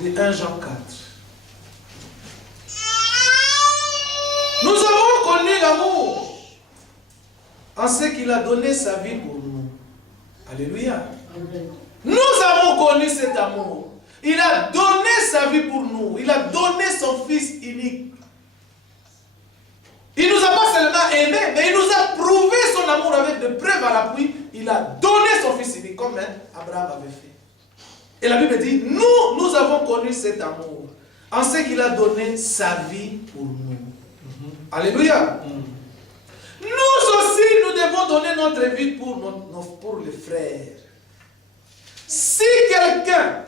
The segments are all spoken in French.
de 1 Jean 4. Nous avons connu l'amour en ce qu'il a donné sa vie pour nous. Alléluia. Amen. Nous avons connu cet amour. Il a donné sa vie pour nous. Il a donné son Fils unique. Il ne nous a pas seulement aimés, mais il nous a prouvé son amour avec des preuves à l'appui. Il a donné son Fils unique, comme Abraham avait fait. Et la Bible dit, nous avons connu cet amour en ce qu'il a donné sa vie pour nous. Alléluia. Nous aussi, nous devons donner notre vie pour les frères. Si quelqu'un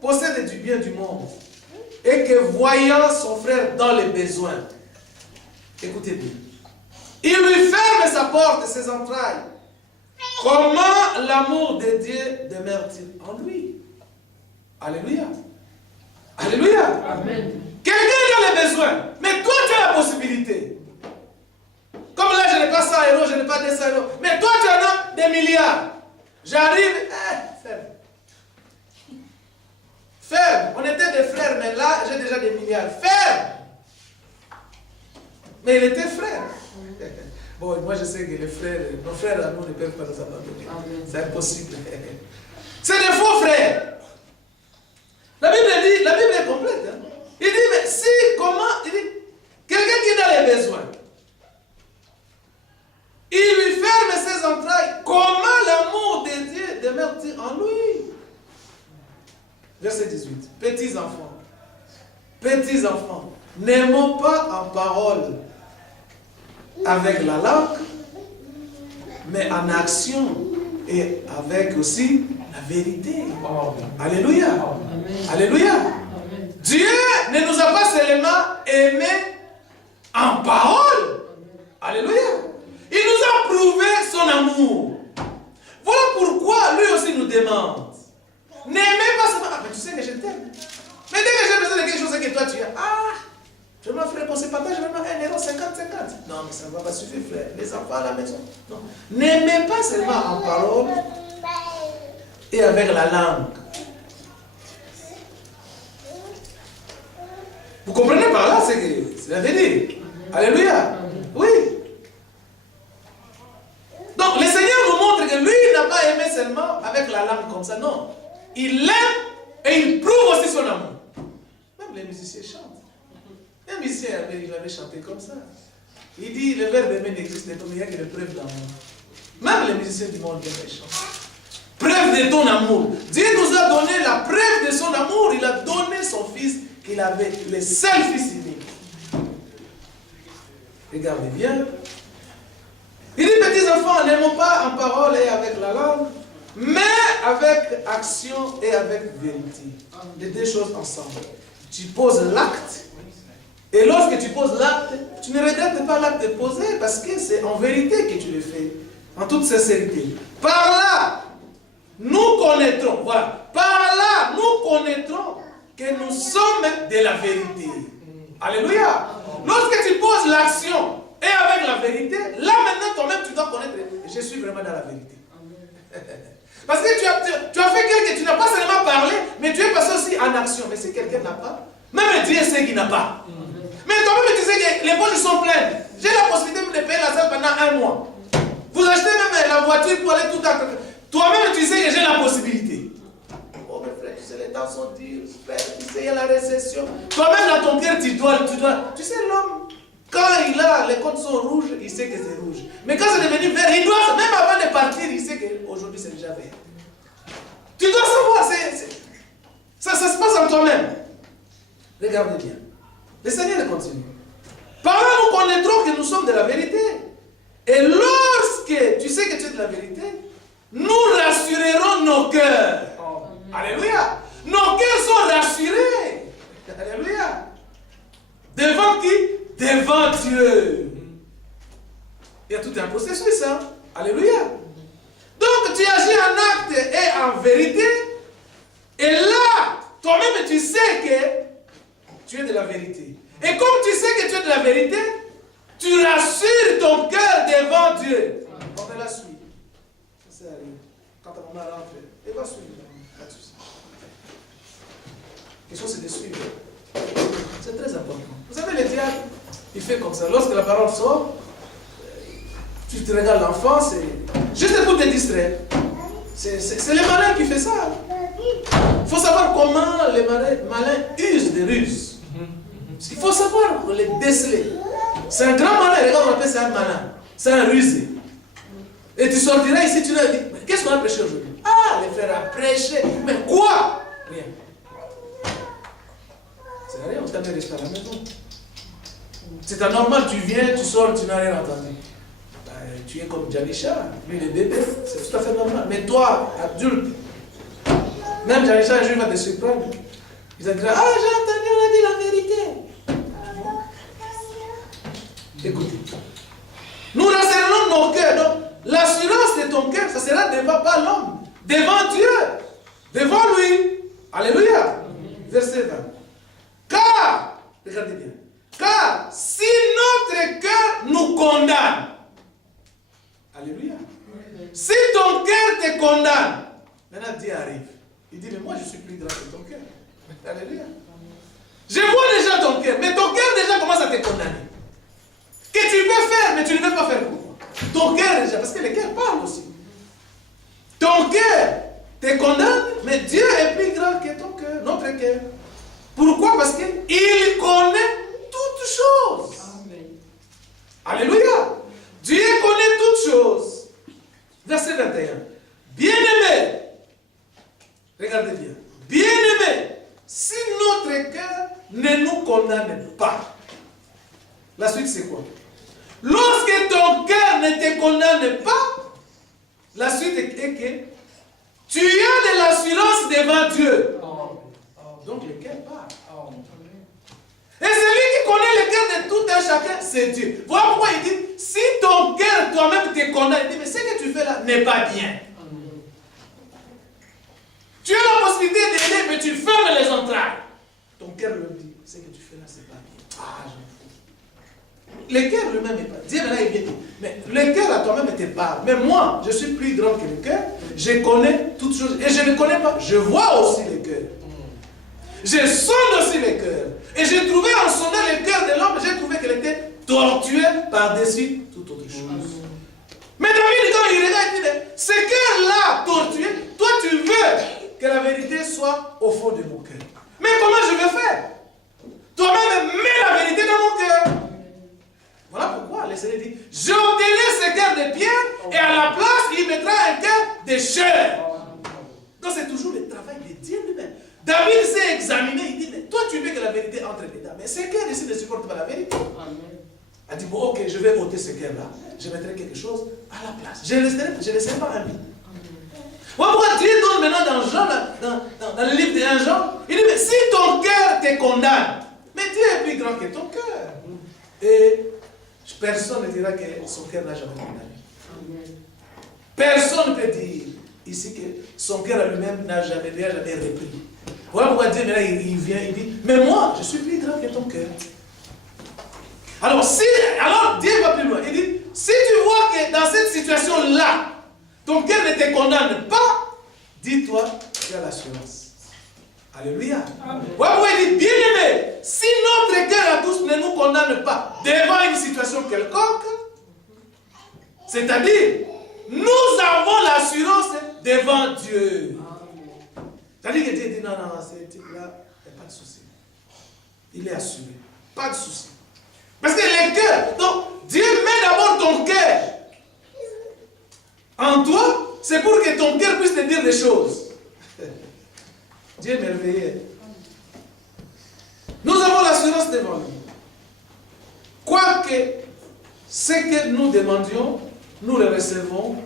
possède du bien du monde et que voyant son frère dans les besoins, écoutez bien, il lui ferme sa porte et ses entrailles, comment l'amour de Dieu demeure-t-il en lui? Alléluia. Alléluia. Amen. Quelqu'un a les besoins, mais toi tu as la possibilité. Comme là je n'ai pas 100 euros, je n'ai pas 200 euros, mais toi tu en as des milliards. J'arrive, ferme. Ferme. On était des frères, mais là j'ai déjà des milliards. Ferme. Mais il était frère. Bon, moi je sais que les frères, nos frères à nous ne peuvent pas nous abandonner. C'est impossible. C'est des faux frères. La Bible dit, la Bible est complète. Hein? Il dit, mais si, comment, il dit, quelqu'un qui a les besoins, il lui ferme ses entrailles, comment l'amour de Dieu demeure-t-il en lui? Verset 18. Petits enfants, n'aimons pas en parole avec la langue, mais en action et avec aussi la vérité. Alléluia. Amen. Alléluia. Amen. Dieu ne nous a pas seulement aimés en parole. Alléluia. Il nous a prouvé son amour. Voilà pourquoi lui aussi nous demande. N'aimez pas seulement. Ah, mais tu sais que je t'aime. Mais dès que j'ai besoin de quelque chose que toi tu as. Ah, je m'en ferai qu'on se partage maintenant 1 euro 50-50. Non, mais ça ne va pas suffire, frère. Les enfants à la maison. Non. N'aimez pas seulement en parole et avec la langue. Vous comprenez par là, c'est la vérité. Alléluia. Oui. Donc, le Seigneur nous montre que lui, il n'a pas aimé seulement avec la langue comme ça. Non. Il l'aime et il prouve aussi son amour. Même les musiciens chantent. Un musicien, il avait chanté comme ça. Il dit, le verbe aimer n'existe pas, mais il y a que des preuves d'amour. Même les musiciens du monde viennent chanter. Preuve de ton amour. Dieu nous a donné la preuve de son amour. Il a donné son fils qu'il avait, le seul fils unique. Regardez bien. Il dit, petits enfants, n'aimons pas en parole et avec la langue, mais avec action et avec vérité. Les deux choses ensemble. Tu poses l'acte. Et lorsque tu poses l'acte, tu ne regrettes pas l'acte posé parce que c'est en vérité que tu le fais. En toute sincérité. Par là, nous connaîtrons, voilà, par là, nous connaîtrons que nous sommes de la vérité. Alléluia. Lorsque tu poses l'action et avec la vérité, là maintenant toi-même tu dois connaître, je suis vraiment dans la vérité. Parce que tu as fait quelque, tu n'as pas seulement parlé, mais tu es passé aussi en action. Mais si quelqu'un n'a pas, même Dieu sait qu'il n'a pas. Mais toi-même tu sais que les poches sont pleines. J'ai la possibilité de payer la salle pendant 1 mois. Vous achetez même la voiture pour aller tout à côté. Toi-même tu sais que j'ai la possibilité. Oh mes frères, tu sais les temps sont durs, frère, tu sais il y a la récession. Toi-même dans ton cœur tu dois. Tu sais l'homme, quand les comptes sont rouges, il sait que c'est rouge. Mais quand c'est devenu vert, il doit, même avant de partir, il sait qu'aujourd'hui c'est déjà vert. Tu dois savoir, ça se passe en toi-même. Regardez bien. Le Seigneur continue. Par là, nous connaîtrons que nous sommes de la vérité. Et lorsque tu sais que tu es de la vérité, nous rassurerons nos cœurs. Oh. Alléluia. Nos cœurs sont rassurés. Alléluia. Devant qui? Devant Dieu. Il y a tout un processus. Hein? Alléluia. Donc tu agis en acte et en vérité. Et là, toi-même tu sais que tu es de la vérité. Et comme tu sais que tu es de la vérité, tu rassures ton cœur devant Dieu. On va la suivre. Ça arrive. Quand ta maman rentre, elle va suivre. La question c'est de suivre. C'est très important. Vous savez, le diable, il fait comme ça. Lorsque la parole sort, tu te regardes l'enfant, c'est juste pour te distraire. C'est les malins qui font ça. Il faut savoir comment les malins usent des ruses. Il faut savoir les déceler. C'est un grand malin, regarde, on appelle ça un malin. C'est un rusé. Et tu sortiras ici, tu leur dis, mais qu'est-ce qu'on a prêché aujourd'hui? Ah, les frères ont prêché. Mais quoi? Rien. C'est rien, on t'a mis rester à la maison. C'est anormal, tu viens, tu sors, tu n'as rien entendu. Tu es comme Janisha, lui le bébé, c'est tout à fait normal. Mais toi, adulte, même Janisha, un jour, il va te surprendre. Il va te dire, ah, j'ai entendu, on a dit la vérité. Écoutez, nous rassurons nos cœurs. Donc, l'assurance de ton cœur, ça sera devant pas l'homme, devant Dieu, devant lui. Alléluia. Verset 20. Car, regardez bien, car si notre cœur nous condamne, alléluia. Si ton cœur te condamne, maintenant Dieu arrive. Il dit, mais moi je suis plus grand que ton cœur. Alléluia. Je vois déjà ton cœur, mais ton cœur déjà commence à te condamner. Que tu veux faire, mais tu ne veux pas faire pourquoi? Ton cœur déjà, parce que le cœur parle aussi. Ton cœur te condamne, mais Dieu est plus grand que ton cœur, notre cœur. Pourquoi? Parce qu'il connaît toutes choses. Amen. Alléluia. Dieu connaît toutes choses. Verset 21. Bien-aimé, regardez bien. Bien-aimé, si notre cœur ne nous condamne pas, la suite c'est quoi? Lorsque ton cœur ne te condamne pas, la suite est que tu as de l'assurance devant Dieu. Donc le cœur parle. Et celui qui connaît le cœur de tout un chacun, c'est Dieu. Voilà pourquoi il dit, si ton cœur toi-même te condamne, il dit, mais ce que tu fais là n'est pas bien. Tu as la possibilité d'aider, mais tu fermes les entrailles. Ton cœur lui dit, ce que tu fais là, c'est pas bien. Ah, je m'en fous. Le cœur lui-même n'est pas. Dieu maintenant il vient dire, mais le cœur à toi-même te parle. Mais moi, je suis plus grand que le cœur. Je connais toutes choses. Et je ne connais pas. Je vois aussi le cœur. Je sonde aussi le cœur. Et j'ai trouvé en sondant le cœur de l'homme, j'ai trouvé qu'elle était tortuée par-dessus toute autre chose. Mais David, quand il regarde, il dit, ce cœur-là tortué, toi tu veux que la vérité soit au fond de mon cœur. Mais comment je vais faire? Toi-même, mets la vérité dans mon cœur. Voilà pourquoi le Seigneur dit, j'ôterai ce cœur de pierre et à la place, il mettra un cœur de chair. Donc c'est toujours le travail de Dieu lui-même. David s'est examiné, il dit, mais toi tu veux que la vérité entre dedans. Mais ce cœur ici ne supporte pas la vérité. Il a dit, bon ok, je vais ôter ce cœur-là, je mettrai quelque chose à la place. Je ne laisserai pas un vie. Voilà pourquoi Dieu donne maintenant dans Jean, dans le livre de 1 Jean, il dit, mais si ton cœur te condamne, mais Dieu est plus grand que ton cœur. Et personne ne dira que son cœur n'a jamais condamné. Personne ne peut dire ici que son cœur à lui-même n'a jamais repris. Voilà pourquoi Dieu maintenant il vient, il dit, mais moi je suis plus grand que ton cœur. Alors Dieu va plus loin. Il dit, si tu vois que dans cette situation-là, ton cœur ne te condamne pas, dis-toi, tu as l'assurance. Alléluia. Voilà pourquoi il dit, bien aimé, si notre cœur à tous ne nous condamne pas devant une situation quelconque, c'est-à-dire, nous avons l'assurance devant Dieu. C'est-à-dire que Dieu dit, non, ce type-là, il n'y a pas de souci. Il est assuré. Pas de souci. Parce que le cœur, donc Dieu met d'abord ton cœur en toi, c'est pour que ton cœur puisse te dire des choses. Dieu est merveilleux. Nous avons l'assurance devant lui. Quoique ce que nous demandions, nous le recevons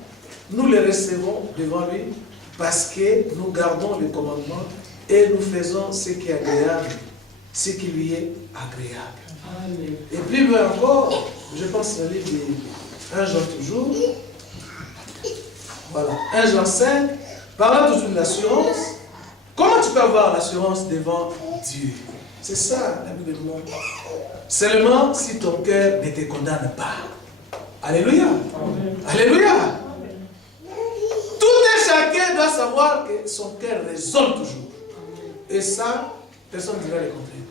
devant lui, parce que nous gardons les commandements et nous faisons ce qui est agréable, ce qui lui est agréable. Amen. Et plus loin encore, je pense au livre de 1 Jean toujours. Voilà, 1 Jean 5, parlant toujours de l'assurance. Comment tu peux avoir l'assurance devant Dieu? C'est ça la Bible nous montre. Seulement si ton cœur ne te condamne pas. Alléluia. Amen. Alléluia. Amen. Tout et chacun doit savoir que son cœur résonne toujours. Et ça, Personne ne dira le contraire.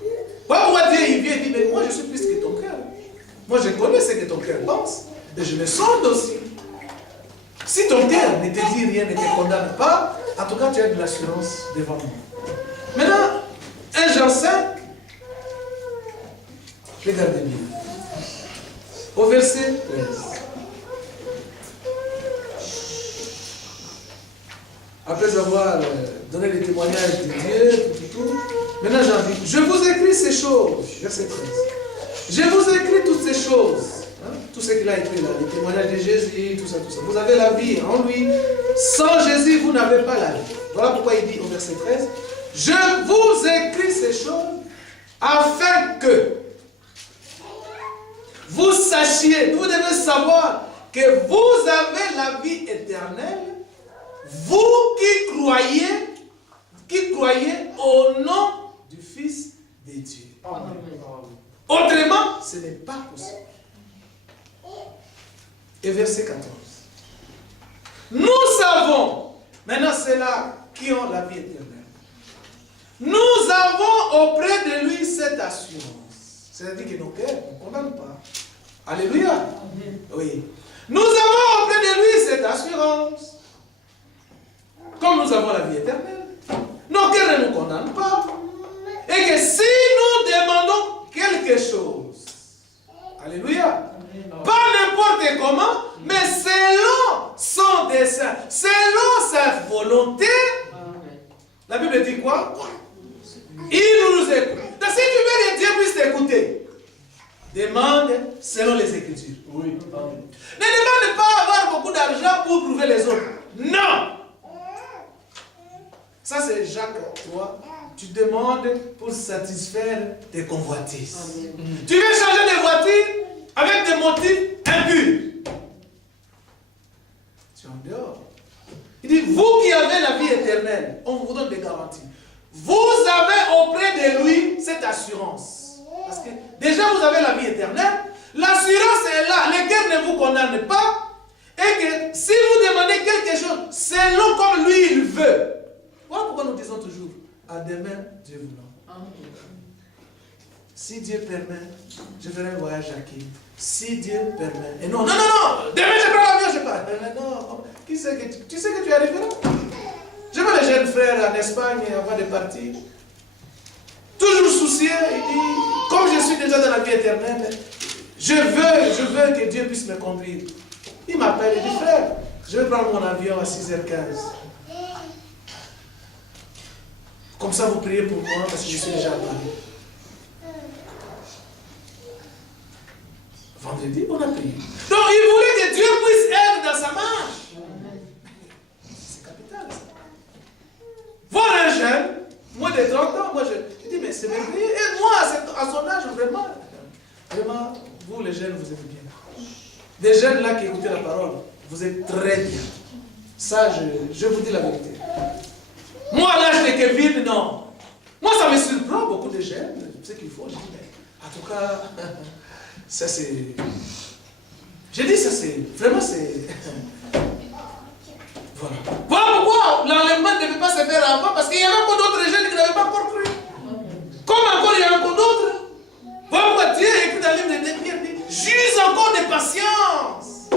Pourquoi Dieu il vient et dit, mais moi je suis plus que ton cœur. Moi je connais ce que ton cœur pense. Et je me sonde aussi. Si ton cœur ne te dit rien, ne te condamne pas, en tout cas tu as de l'assurance devant moi. Maintenant, 1 Jean 5, regardez bien. Au verset 13. Après avoir donné les témoignages de Dieu, tout. Maintenant j'en dis, je vous écris ces choses, verset 13. Je vous écris toutes ces choses, hein, tout ce qu'il a écrit là, les témoignages de Jésus, tout ça, tout ça. Vous avez la vie en lui. Sans Jésus, vous n'avez pas la vie. Voilà pourquoi il dit au verset 13, je vous écris ces choses afin que vous sachiez, vous devez savoir que vous avez la vie éternelle, vous qui croyez au nom du Fils de Dieu. Amen. Autrement, ce n'est pas possible. Et verset 14. Nous savons, maintenant c'est là qui ont la vie éternelle. Nous avons auprès de lui cette assurance. C'est-à-dire que nos cœurs ne condamnent pas. Alléluia. Amen. Oui. Nous avons auprès de lui cette assurance. Comme nous avons la vie éternelle, nos cœurs ne nous condamnent pas. Et que si nous demandons quelque chose, alléluia, pas n'importe comment, mais selon son dessein, selon sa volonté, la Bible dit quoi? Il nous écoute. Donc si tu veux que Dieu puisse t'écouter, demande selon les Écritures. Oui. Ne demande pas avoir beaucoup d'argent pour prouver les autres. Non! Ça c'est Jacques 3. Tu demandes pour satisfaire tes convoitises. Tu veux changer de voiture avec des motifs impurs. Tu es en dehors. Il dit, vous qui avez la vie éternelle, on vous donne des garanties. Vous avez auprès de lui cette assurance. Parce que déjà vous avez la vie éternelle. L'assurance est là. Le cœur ne vous condamne pas. Et que si vous demandez quelque chose, selon comme lui il veut. Voilà pourquoi nous disons toujours, à demain, Dieu voulant. Si Dieu permet, je ferai un voyage à qui? Si Dieu permet. Et non, demain je prends l'avion, je pars. Non, qui sait que tu sais que tu arriveras? Je vois les jeunes frères en Espagne avant de partir. Toujours soucieux, il dit, comme je suis déjà dans la vie éternelle, je veux que Dieu puisse me conduire. Il m'appelle, il dit, frère, je vais prendre mon avion à 6h15. Comme ça, vous priez pour moi parce que je suis déjà à Paris. Vendredi, on a prié. Donc, il voulait que Dieu puisse être dans sa marche. C'est capital, ça. Voir un jeune, moins de 30 ans, moi je dis, mais c'est merveilleux. Et moi, à son âge, vraiment, vous les jeunes, vous êtes bien. Des jeunes là qui écoutez la parole, vous êtes très bien. Ça, je vous dis la vérité. Moi, à l'âge de Kevin, non. Moi, ça me surprend beaucoup de jeunes. Ce qu'il faut, je dis, mais en tout cas, ça c'est. J'ai dit, ça c'est. Vraiment, c'est. Voilà. Voilà pourquoi l'enlèvement ne devait pas se faire avant, parce qu'il y avait encore d'autres jeunes qui n'avaient pas encore cru. Comme encore, il y a encore d'autres. Voilà pourquoi Dieu écrit dans le livre de Pierre, dit, juge encore de patience.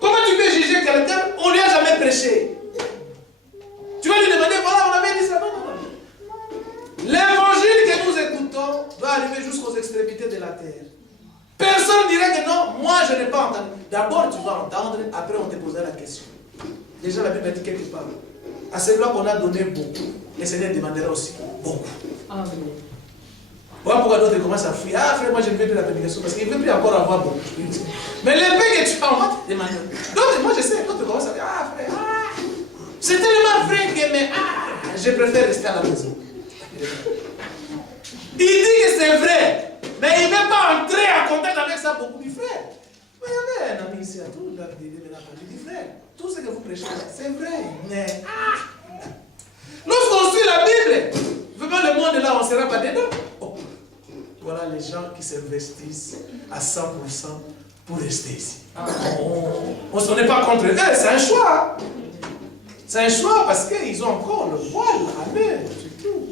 Comment tu peux juger quelqu'un, on ne lui a jamais prêché? Tu vas lui demander, voilà, on avait dit ça. Non. L'évangile que nous écoutons va arriver jusqu'aux extrémités de la terre. Personne ne dirait que non, moi je n'ai pas entendu. D'abord tu vas entendre, après on te posera la question. Déjà la Bible dit quelque part. À celui-là qu'on a donné beaucoup, le Seigneur demandera aussi beaucoup. Amen. Voilà pourquoi d'autres commencent à fuir. Ah frère, moi je ne veux plus la prédication parce qu'il ne veut plus encore avoir beaucoup. Mais l'épée que tu as, on va te demander. D'autres, moi je sais, d'autres commencent à dire, ah frère, c'est tellement vrai que mais, je préfère rester à la maison. Il dit que c'est vrai, mais il ne veut pas entrer en contact avec ça beaucoup du frère. Mais il y avait un ami ici à tout, il dit frère, tout ce que vous prêchez, c'est vrai, mais lorsqu'on suit la Bible, vraiment le monde là, on ne sera pas dedans. Oh. Voilà les gens qui s'investissent à 100% pour rester ici. On n'est pas contre eux, c'est un choix. C'est un choix parce qu'ils ont encore le voile à l'œil, c'est tout.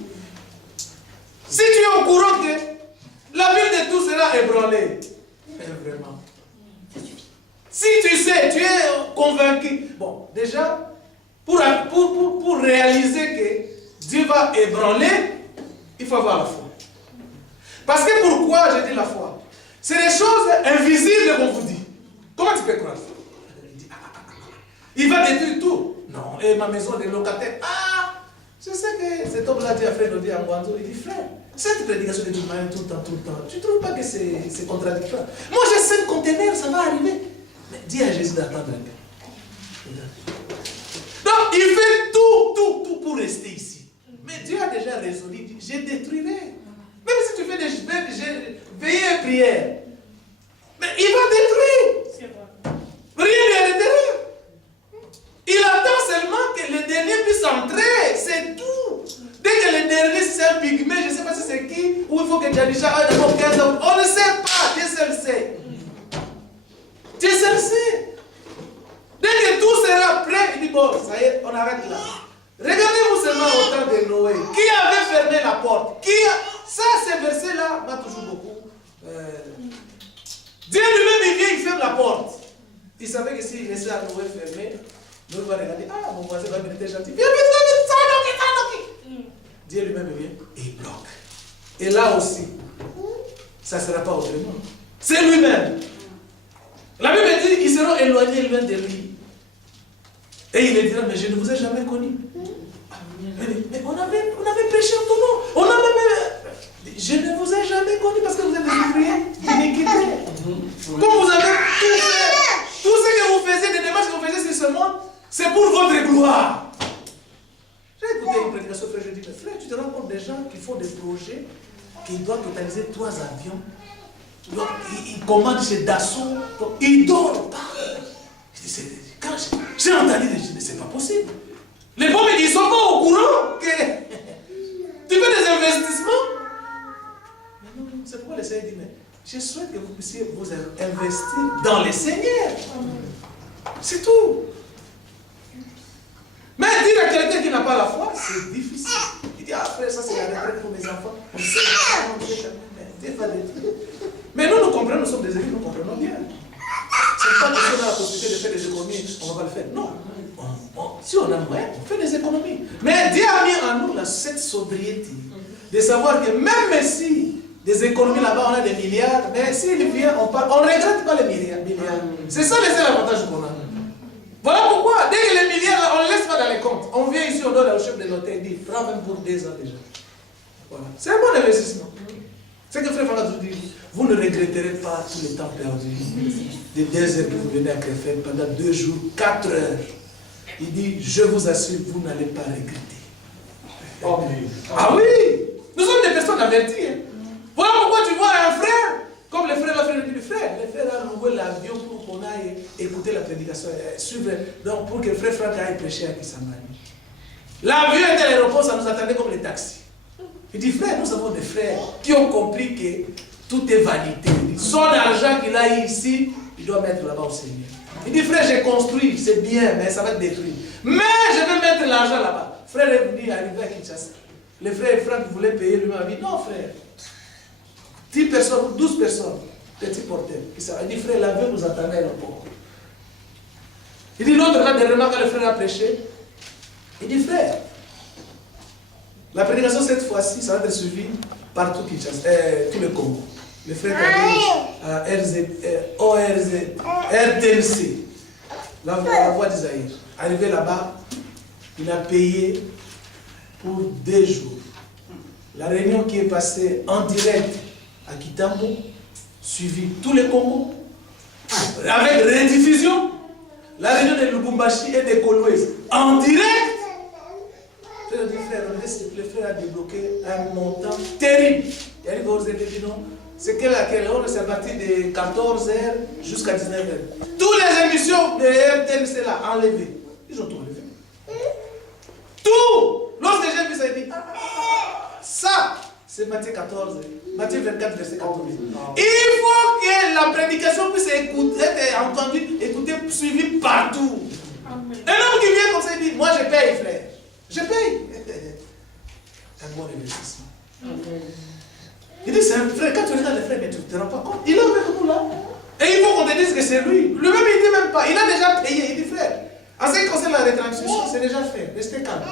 pas ébranler, il faut avoir la foi. Parce que pourquoi j'ai dit la foi? C'est des choses invisibles qu'on vous dit. Comment tu peux croire ça? Il va détruire tout. Non, et ma maison des locataires. Ah, je sais que cet homme-là dit à frère Nodi Angwanzo, il dit frère, cette prédication de tout le temps, tu ne trouves pas que c'est contradictoire? Moi j'ai 5 conteneurs, ça va arriver. Mais dis à Jésus d'attendre un peu. Donc il fait tout pour rester ici. Mais Dieu a déjà résolu, il dit, je détruirai. Même si tu fais des veillées et prières, mais il va détruire. Rien n'est intérieur. Il attend seulement que le dernier puisse entrer, c'est tout. Dès que le dernier c'est un pygmée, je ne sais pas si c'est qui, ou il faut que Djadisha aille d'abord 15 ans. On ne sait pas, Dieu seul sait. Dieu seul sait. Dès que tout sera prêt, il dit bon, ça y est, on arrête là. Regardez-vous seulement au temps de Noé. Qui avait fermé la porte? Ça, ces versets-là m'a toujours beaucoup. Dieu lui-même, il vient, il ferme la porte. Il savait que s'il laissait à Noé fermé, Noé va regarder, ah, mon voisin va venir, t'es gentil. Viens, Dieu lui-même vient et il bloque. Et là aussi, ça ne sera pas autrement. C'est lui-même. La Bible dit, ils seront éloignés loin de lui. Et il lui dira, mais je ne vous ai jamais connu. Mais on avait péché en ton nom. On a même... Je ne vous ai jamais connu parce que vous êtes des ouvriers d'iniquité. Comme vous avez tout fait, tout ce que vous faisiez, les démarches que vous faisiez sur ce monde, c'est pour votre gloire. J'ai écouté une prédication, frère, je dis, mais frère, tu te rends compte des gens qui font des projets, qui doivent totaliser 3 avions. Donc, ils commandent chez Dassault, ils ne dorment pas. Je dis, quand j'ai entendu, je dis, mais c'est pas possible. Les pauvres, ils ne sont pas au courant que tu fais des investissements. Mais non, c'est pourquoi le Seigneur dit, mais je souhaite que vous puissiez vous investir dans le Seigneur. C'est tout. Mais dire à quelqu'un qui n'a pas la foi, c'est difficile. Il dit, ah frère, ça c'est la retraite pour mes enfants. On sait, mais Dieu va détruire. Mais nous comprenons, nous sommes des élus, nous comprenons bien. C'est pas que si on a la possibilité de faire des économies, on va le faire. Non. Si on a moyen, on fait des économies. Mais Dieu a mis en nous cette sobriété de savoir que même si des économies là-bas, on a des milliards, mais s'il vient, on ne regrette pas les milliards. C'est ça le seul avantage qu'on a. Voilà pourquoi, dès que les milliards, on ne les laisse pas dans les comptes. On vient ici, on donne au chef de l'hôtel, il dit, prends même pour 2 ans déjà. Voilà. C'est un bon investissement. C'est que frère Fala dit, vous ne regretterez pas tout le temps perdu. Des 2 heures que vous venez à Krefeld pendant 2 jours, 4 heures. Il dit, je vous assure, vous n'allez pas regretter. Oh, oui. Ah oui! Nous sommes des personnes averties. Hein. Voilà pourquoi tu vois un frère, comme le frère dit, le frère a loué l'avion pour qu'on aille écouter la prédication, suivre, donc pour que le frère Franck aille prêcher à Kisangani. L'avion était à l'aéroport, ça nous attendait comme les taxis. Il dit, frère, nous avons des frères qui ont compris que tout est vanité. Il dit, son argent qu'il a eu ici, il doit mettre là-bas au Seigneur. Il dit, frère, j'ai construit, c'est bien, mais ça va être détruit. Mais je vais mettre l'argent là-bas. Frère est venu arriver à Kinshasa. Le frère Franck voulait payer lui-même. Il dit, non, frère. 10 personnes, 12 personnes, petit porteur. Il dit, frère, l'avion nous attendait à l'aéroport. Il dit, l'autre là, dernièrement, quand le frère a prêché, il dit, frère, la prédication cette fois-ci, ça va être suivi par tout Kinshasa, tout le Congo. Le frère a dit RTNC, la voix d'Isaïe. Arrivé là-bas, il a payé pour 2 jours. La réunion qui est passée en direct à Kitambo, suivi tous les Congos, avec rediffusion, la réunion de Lubumbashi et de Kolwezi, en direct. Le frère a débloqué un montant terrible. Il arrive aux États-Unis. C'est laquelle on s'est parti de 14h jusqu'à 19h. Toutes les émissions de RTNC là, enlevées. Ils ont tout enlevé. Tout! Lorsque j'ai vu ça, il dit, ça, c'est Matthieu 14, Matthieu 24, verset 14. Il faut que la prédication puisse être entendue, écoutée, suivie partout. Un homme qui vient comme ça, il dit, moi je paye, frère. Je paye. Un bon investissement. Il dit, c'est un frère, quand tu regardes le frère, mais tu ne te rends pas compte. Il est avec nous là. Et il faut qu'on te dise que c'est lui. Lui-même, il ne dit même pas. Il a déjà payé. Il dit, frère, en ce qui concerne la rétransmission, c'est déjà fait. Restez calme.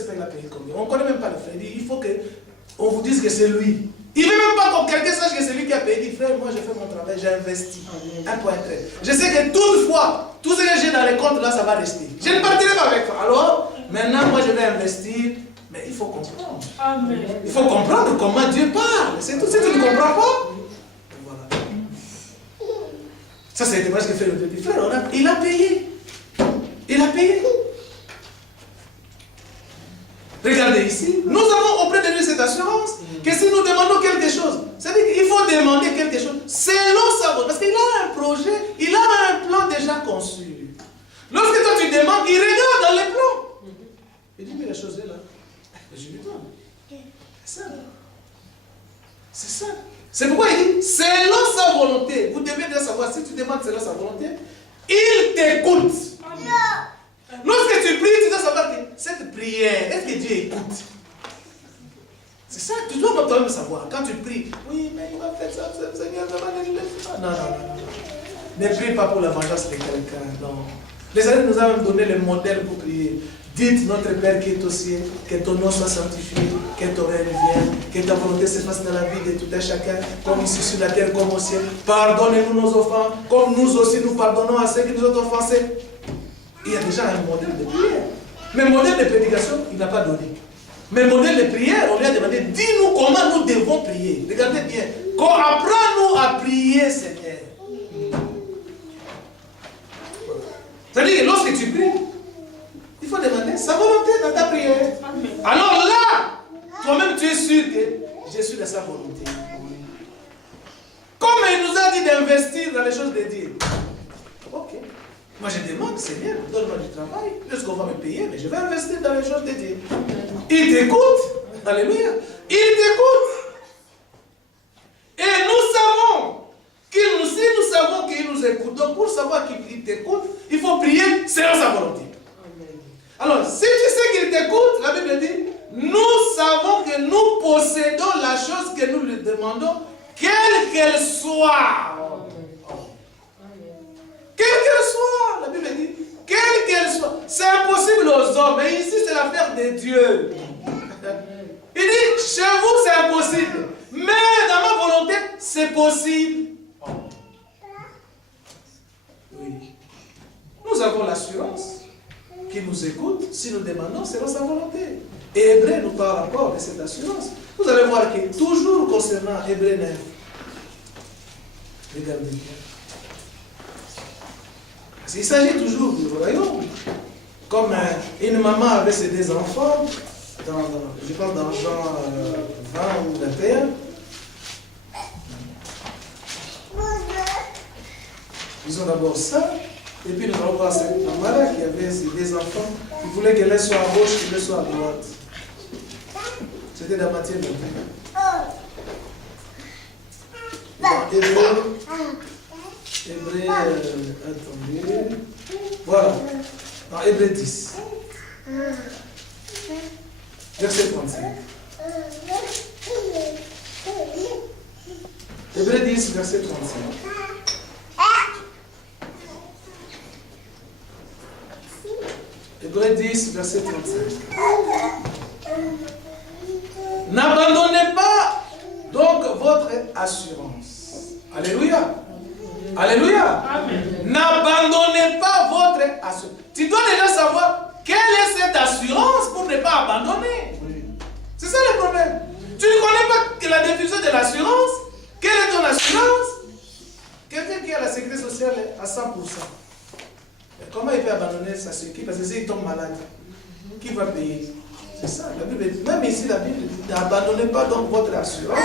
sais pas, il a payé combien. On ne connaît même pas le frère. Il dit, il faut qu'on vous dise que c'est lui. Il ne veut même pas que quelqu'un sache que c'est lui qui a payé. Il dit, frère, moi j'ai fait mon travail, j'ai investi. Un point très. Je sais que toutefois, tout ce que j'ai dans les comptes là, ça va rester. Je ne partirai pas avec toi. Alors, maintenant, moi je vais investir. Mais il faut comprendre. Amen. Il faut comprendre comment Dieu parle. C'est tout. Si tu ne comprends pas, voilà. Ça, c'est le témoignage que fait le petit frère. Il a payé. Il a payé. Regardez ici. Nous avons auprès de lui cette assurance que si nous demandons quelque chose, c'est-à-dire qu'il faut demander quelque chose selon sa volonté. Parce qu'il a un projet, il a un plan déjà conçu. Lorsque toi tu demandes, il regarde dans les plans. Il dit, mais la chose est là. Je lui donne. C'est ça. C'est ça. C'est pourquoi il dit, selon sa volonté. Vous devez bien savoir, si tu demandes selon sa volonté, il t'écoute. Lorsque tu pries, tu dois savoir que cette prière, est-ce que Dieu écoute? C'est ça, tu dois toi-même savoir. Quand tu pries, oui, mais il va faire ça, Seigneur, non. Ne prie pas pour la vengeance de quelqu'un, non. Les années nous ont donné le modèle pour prier. Dites, notre Père qui est aux cieux, que ton nom soit sanctifié, que ton règne vienne, que ta volonté se fasse dans la vie de tout un chacun, comme ici sur la terre, comme au ciel. Pardonnez-nous nos offenses, comme nous aussi nous pardonnons à ceux qui nous ont offensés. Il y a déjà un modèle de prière. Mais modèle de prédication, il n'a pas donné. Mais modèle de prière, on lui a demandé, dis-nous comment nous devons prier. Regardez bien. Apprends-nous à prier, Seigneur. C'est-à-dire que lorsque tu pries, il faut demander sa volonté dans ta prière. Alors là, toi-même tu es sûr que je suis de sa volonté. Comme il nous a dit d'investir dans les choses de Dieu. Ok. Moi je demande, Seigneur, donne-moi du travail. Lorsqu'on va me payer, mais je vais investir dans les choses de Dieu. Il t'écoute. Alléluia. Il t'écoute. Et nous savons si nous savons qu'il nous écoute, donc pour savoir qu'il t'écoute, il faut prier selon sa volonté. Alors, si tu sais qu'il t'écoute, la Bible dit, nous savons que nous possédons la chose que nous lui demandons, quelle qu'elle soit. Quelle qu'elle soit, la Bible dit, quelle qu'elle soit. C'est impossible aux hommes, mais ici c'est l'affaire de Dieu. Il dit, chez vous c'est impossible, mais dans ma volonté c'est possible. Oui. Nous avons l'assurance qui nous écoute si nous demandons selon sa volonté. Et Hébreu nous parle encore de cette assurance. Vous allez voir que toujours concernant Hébreu 9, regardez bien. Il s'agit toujours du royaume. Comme une maman avait ses deux enfants, je pense dans Jean 20 ou 21. Ils ont d'abord ça, et puis nous allons voir cette maman-là qui avait ses deux enfants. Il voulait que l'un soit à gauche et l'autre soit à droite. C'était dans Matthieu 21. Dans Hébreu, attendez. Voilà. Dans Hébreu 10. Verset 35. Hébreu 10, verset 35. Hébreu 10, verset 35. N'abandonnez pas donc votre assurance. Alléluia. Alléluia. N'abandonnez pas votre assurance. Tu dois déjà savoir quelle est cette assurance pour ne pas abandonner. C'est ça le problème. Tu ne connais pas la définition de l'assurance. Quelle est ton assurance? Quelqu'un qui a la sécurité sociale à 100%. Comment il peut abandonner sa sécurité? Parce que s'il tombe malade, qui va payer? C'est ça, la Bible dit. Même ici, la Bible dit, n'abandonnez pas donc votre assurance.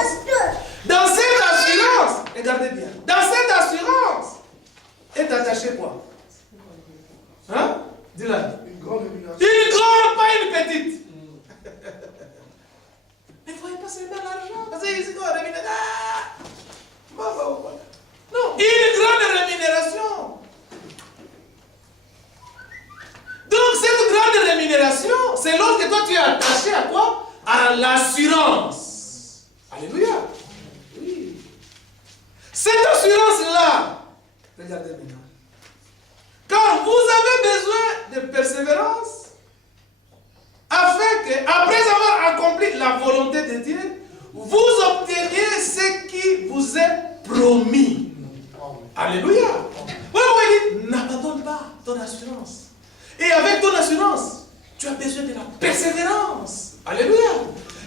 Dans cette assurance, regardez bien, dans cette assurance, est attaché quoi? Hein? Dis-la. Une grande rémunération. Une grande, pas une petite. Ne voyez pas seulement l'argent. Parce que ici, on rémunère. Non, une grande rémunération. Donc cette grande rémunération, c'est lorsque toi tu es attaché à quoi? À l'assurance. Alléluia. Oui. Cette assurance-là, regardez maintenant. Quand vous avez besoin de persévérance, afin que besoin de la persévérance. Alléluia.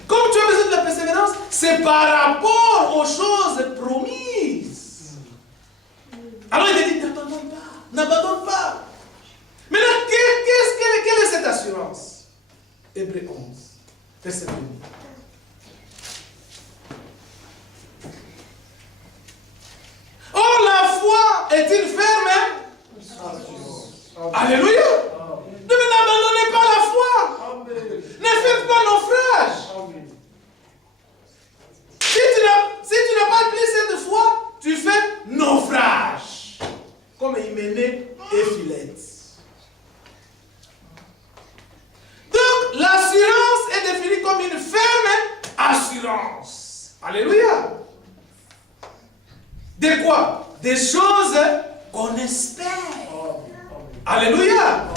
Comme tu as besoin de la persévérance, c'est par rapport aux choses promises. Alors il te dit, n'abandonne pas, n'abandonne pas. Maintenant, quelle est cette assurance? Hébreux 11, verset 1. Or, la foi est-il ferme? Alléluia. Ne n'abandonnez pas la foi. Ne faites pas naufrage. Si tu n'as pas pris cette foi, tu fais naufrage. Comme Hyménée et Philette. Donc, l'assurance est définie comme une ferme assurance. Alléluia. De quoi? Des choses qu'on espère. Alléluia.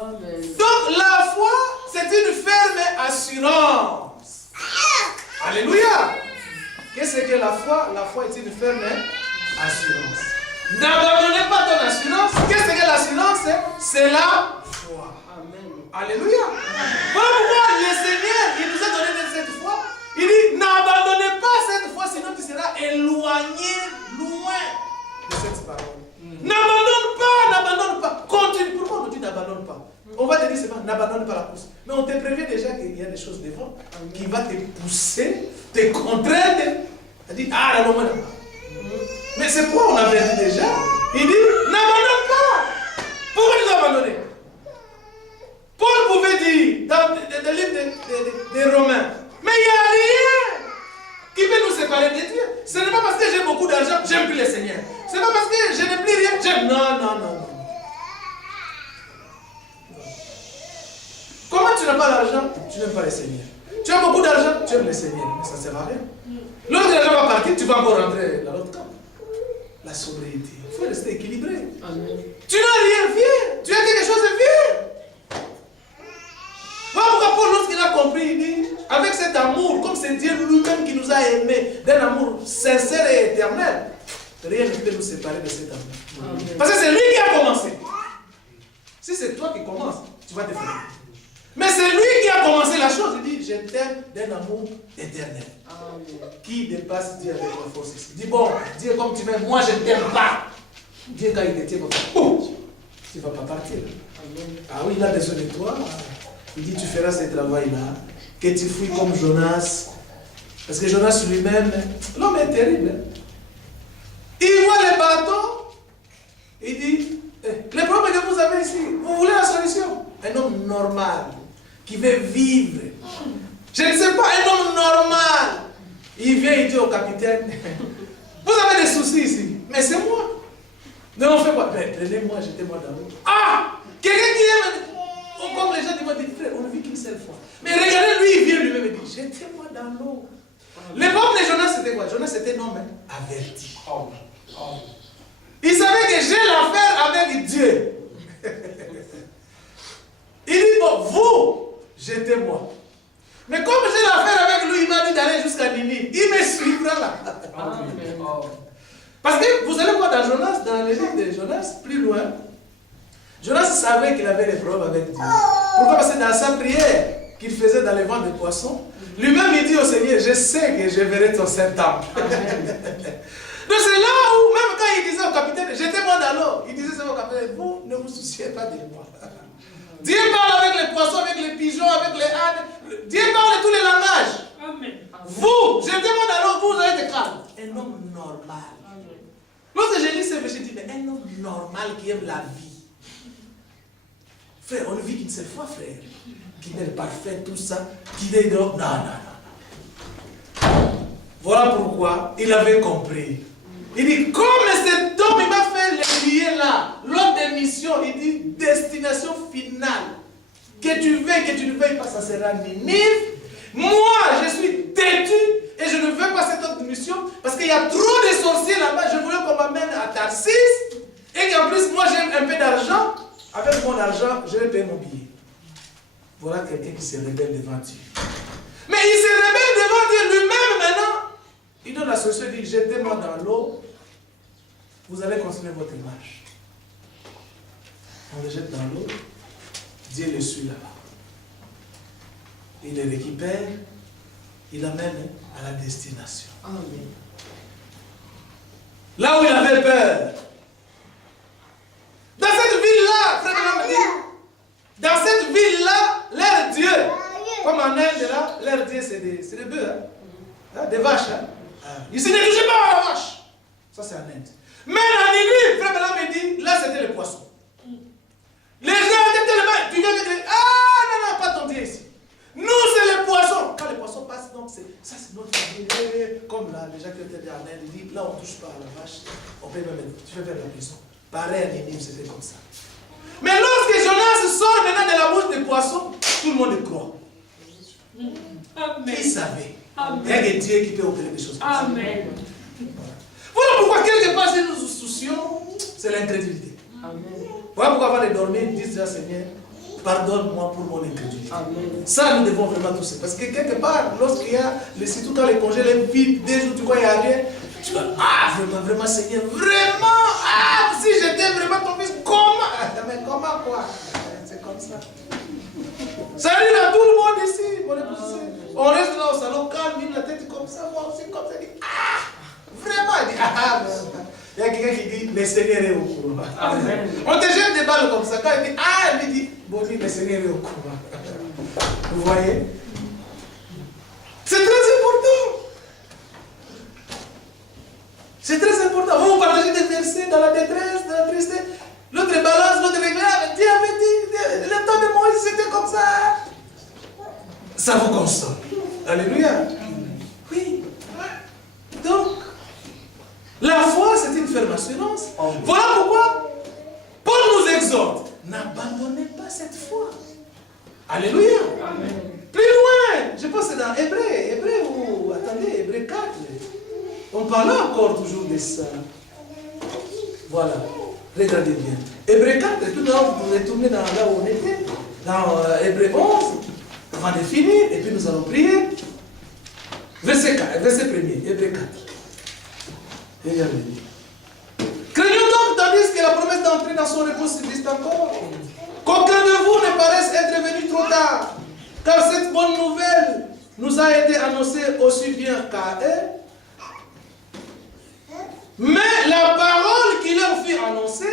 Donc la foi, c'est une ferme assurance. Alléluia. Qu'est-ce que la foi? La foi est une ferme assurance. N'abandonnez pas ton assurance. Qu'est-ce que l'assurance? C'est la foi. Alléluia. Voilà pourquoi le Seigneur, il nous a donné cette foi. Il dit, n'abandonnez pas cette foi, sinon tu seras éloigné loin de cette parole. N'abandonne pas. Continue. Pourquoi on nous dit n'abandonne pas? On va te dire seulement n'abandonne pas la course. Mais on te prévient déjà qu'il y a des choses devant qui vont te pousser, te contraindre. On dit, ah non, non. Mais c'est quoi on avait dit déjà? Il dit, n'abandonne pas. Pourquoi tu dois abandonner? Paul pouvait dire dans le livre des Romains, mais il n'y a rien qui peut nous séparer de Dieu. Ce n'est pas parce que j'ai beaucoup d'argent, j'aime plus le Seigneur. Ce n'est pas parce que je n'ai plus rien, j'aime. Non. Comment tu n'as pas d'argent? Tu n'aimes pas le Seigneur. Tu as beaucoup d'argent, tu aimes le Seigneur. Mais ça ne sert à rien. Lorsque l'argent va partir, tu vas encore rentrer dans l'autre camp. La sobriété. Il faut rester équilibré. Amen. Tu n'as rien, viens. Tu as quelque chose, viens. Voilà pourquoi Paul, lorsqu'il a compris, il dit, avec cet amour, comme c'est Dieu lui-même qui nous a aimés, d'un amour sincère et éternel, rien ne peut nous séparer de cet amour. Amen. Parce que c'est lui qui a commencé. Si c'est toi qui commences, tu vas te faire. Mais c'est lui qui a commencé la chose. Il dit, je t'aime d'un amour éternel. Amen. Qui dépasse Dieu avec la force ici. Dis bon, Dieu comme tu m'aimes, moi je ne t'aime pas. Dieu quand il te tient, tu ne vas pas partir. Amen. Ah oui, il a besoin de toi. Il dit, tu feras ce travail-là, que tu fouilles comme Jonas. Parce que Jonas lui-même, l'homme est terrible. Il voit les bateaux, il dit, le problème que vous avez ici, vous voulez la solution? Un homme normal, qui veut vivre. Je ne sais pas, un homme normal. Il vient, il dit au capitaine, vous avez des soucis ici, mais c'est moi. Non, on fait quoi? Prenez-moi, jetez-moi dans l'eau. Ah! Quelqu'un qui aime... Comme les gens disent, frère, on ne vit qu'une seule fois. Mais regardez, lui, il vient lui-même et dit, jetez-moi dans l'eau. Le peuple de Jonas, c'était quoi? Jonas, c'était un homme averti. Il savait que j'ai l'affaire avec Dieu. Il dit, bon, vous, jetez-moi. Mais comme j'ai l'affaire avec lui, il m'a dit d'aller jusqu'à Ninive. Il me suivra là. Parce que vous allez voir dans Jonas, dans le livre de Jonas, plus loin, Jonas savait qu'il avait des problèmes avec Dieu. Pourquoi? Parce que dans sa prière qu'il faisait dans les vents des poissons, lui-même il dit au Seigneur, je sais que je verrai ton Saint-Temple. Donc c'est là où, même quand il disait au capitaine, jetez-moi dans l'eau, il disait au capitaine, vous ne vous souciez pas de moi. Dieu parle avec les poissons, avec les pigeons, avec les ânes. Dieu parle de tous les langages. Amen. Vous, jetez-moi dans l'eau, vous allez être calme. Un homme normal. Lorsque je lis ce verset, je dis, mais un homme normal qui aime la vie. Frère, on ne vit qu'une seule fois, frère. Qui n'est parfait, tout ça. Qui est donc. Non. Voilà pourquoi il avait compris. Il dit, comme cet homme, il m'a fait les lier là. L'autre des missions, il dit, destination finale. Que tu veuilles, que tu ne veuilles pas, ça sera Ninive. Moi, je suis têtu et je ne veux pas cette autre mission parce qu'il y a trop de sorciers là-bas. Je voulais qu'on m'amène à Tarsis et qu'en plus, moi, j'ai un peu d'argent. Avec mon argent, je vais payer mon billet. Voilà quelqu'un qui se rebelle devant Dieu. Mais il se rebelle devant Dieu lui-même maintenant. Il donne la solution, il dit, jetez-moi dans l'eau, vous allez continuer votre marche. On le jette dans l'eau, Dieu le suit là-bas. il les récupère, il l'amène à la destination. Amen. Là où il avait peur. Dans cette ville-là, frère Branham dit, dans cette ville-là, leur Dieu, comme en Inde, là, leur Dieu, c'est des bœufs, hein? Des vaches. Hein? Ils ne se négligeaient pas à la vache. Ça, c'est en Inde. Mais en Ninive, frère Branham dit, là, c'était les poissons. Les gens étaient tellement... Tu viens de dire, ah, non, pas ton Dieu ici. Nous, c'est les poissons. Quand les poissons passent, donc ça, c'est notre famille. Comme là, les gens qui étaient en Inde, ils disent, là, on ne touche pas à la vache. On peut même... Tu fais faire la prison. Pareil, à Ninive, c'était comme ça. Mais lorsque Jonas sort maintenant de la bouche des poissons, tout le monde croit. Amen. Il savait. Amen. Il y a des dieux qui peuvent opérer des choses comme ça. Amen. Voilà pourquoi quelque part, si nous nous soucions, c'est l'incrédulité. Amen. Voilà pourquoi avant de dormir, ils disent, Seigneur, pardonne-moi pour mon incrédulité. Amen. Ça, nous devons vraiment tous. Parce que quelque part, lorsqu'il y a, surtout quand les congés, les vides, des jours, tu vois, il n'y a rien, tu vas, vraiment, Seigneur, vraiment, si j'étais vraiment ton fils, comment? Mais comment quoi? C'est comme ça. Ça arrive à tout le monde ici, mon épouse ici. On reste là au salon, calme, la tête comme ça, moi aussi comme ça, il dit, vraiment, il dit, il y a quelqu'un qui dit, le Seigneur est au courant. Amen. On te jette des balles comme ça, quand il dit, il dit, bon, le Seigneur est au courant. Vous voyez? C'est très important. C'est très important. Vous partagez des versets dans la détresse, dans la tristesse. L'autre balance, l'autre réglage. Dieu avait dit, le temps de Moïse, c'était comme ça. Ça vous console. Alléluia. Oui. Donc, la foi, c'est une ferme assurance. Voilà pourquoi Paul nous exhorte. N'abandonnez pas cette foi. Alléluia. Amen. Plus loin, je pense que c'est dans Hébreu ou attendez, Hébreu 4. On parle encore toujours de ça. Voilà. Regardez bien. Hébreu 4, tout là, vous retournez dans là où on était, dans Hébreu 11, avant de finir, et puis nous allons prier. Verset 4, verset 1er, Hébreu 4. Regardez. Craignons donc, tandis que la promesse d'entrer dans son repos subsiste encore, qu'aucun de vous ne paraisse être venu trop tard, car cette bonne nouvelle nous a été annoncée aussi bien qu'à eux. Mais la parole qui leur fut annoncée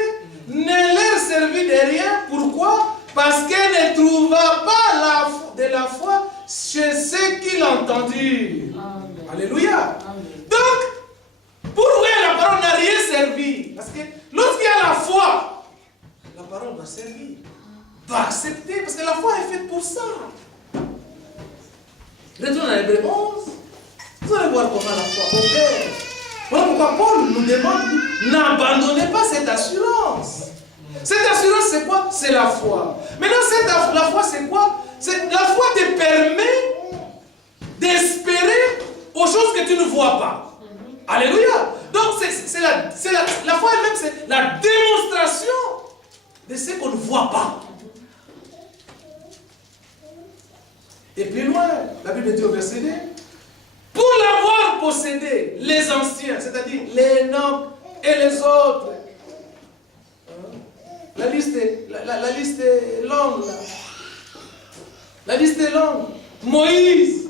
ne leur servit de rien. Pourquoi? Parce qu'elle ne trouva pas de la foi chez ceux qui l'entendirent. Alléluia. Amen. Donc, pour eux, la parole n'a rien servi. Parce que lorsqu'il y a la foi, la parole doit servir. Doit accepter. Parce que la foi est faite pour ça. Retournez à Hébreu 11. Vous allez voir comment la foi opère. Voilà pourquoi Paul nous demande, n'abandonnez pas cette assurance. Cette assurance, c'est quoi? C'est la foi. Maintenant, la foi, c'est quoi? La foi te permet d'espérer aux choses que tu ne vois pas. Alléluia. Donc, la foi elle-même, c'est la démonstration de ce qu'on ne voit pas. Et plus loin, la Bible dit au verset 2, pour l'avoir possédé, les anciens, c'est-à-dire les Enoch et les autres. La liste est longue. Là. La liste est longue. Moïse,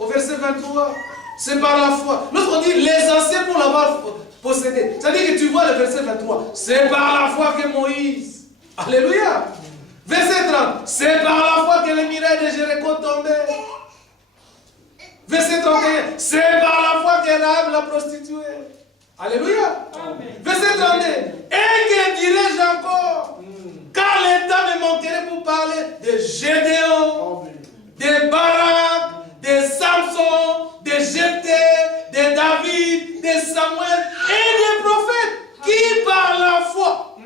au verset 23, c'est par la foi. Lorsqu'on dit les anciens pour l'avoir possédé, c'est-à-dire que tu vois le verset 23, c'est par la foi que Moïse. Alléluia. Verset 30, c'est par la foi que les murailles de Jéricho tombaient. Verset 31, c'est par la foi que Rahab la prostituée. Alléluia. Amen. Verset 32, et que dirais-je encore? Car le temps me manquerait pour parler de Gédéon, de Barak, de Samson, de Jephthé, de David, de Samuel et des prophètes qui par la foi,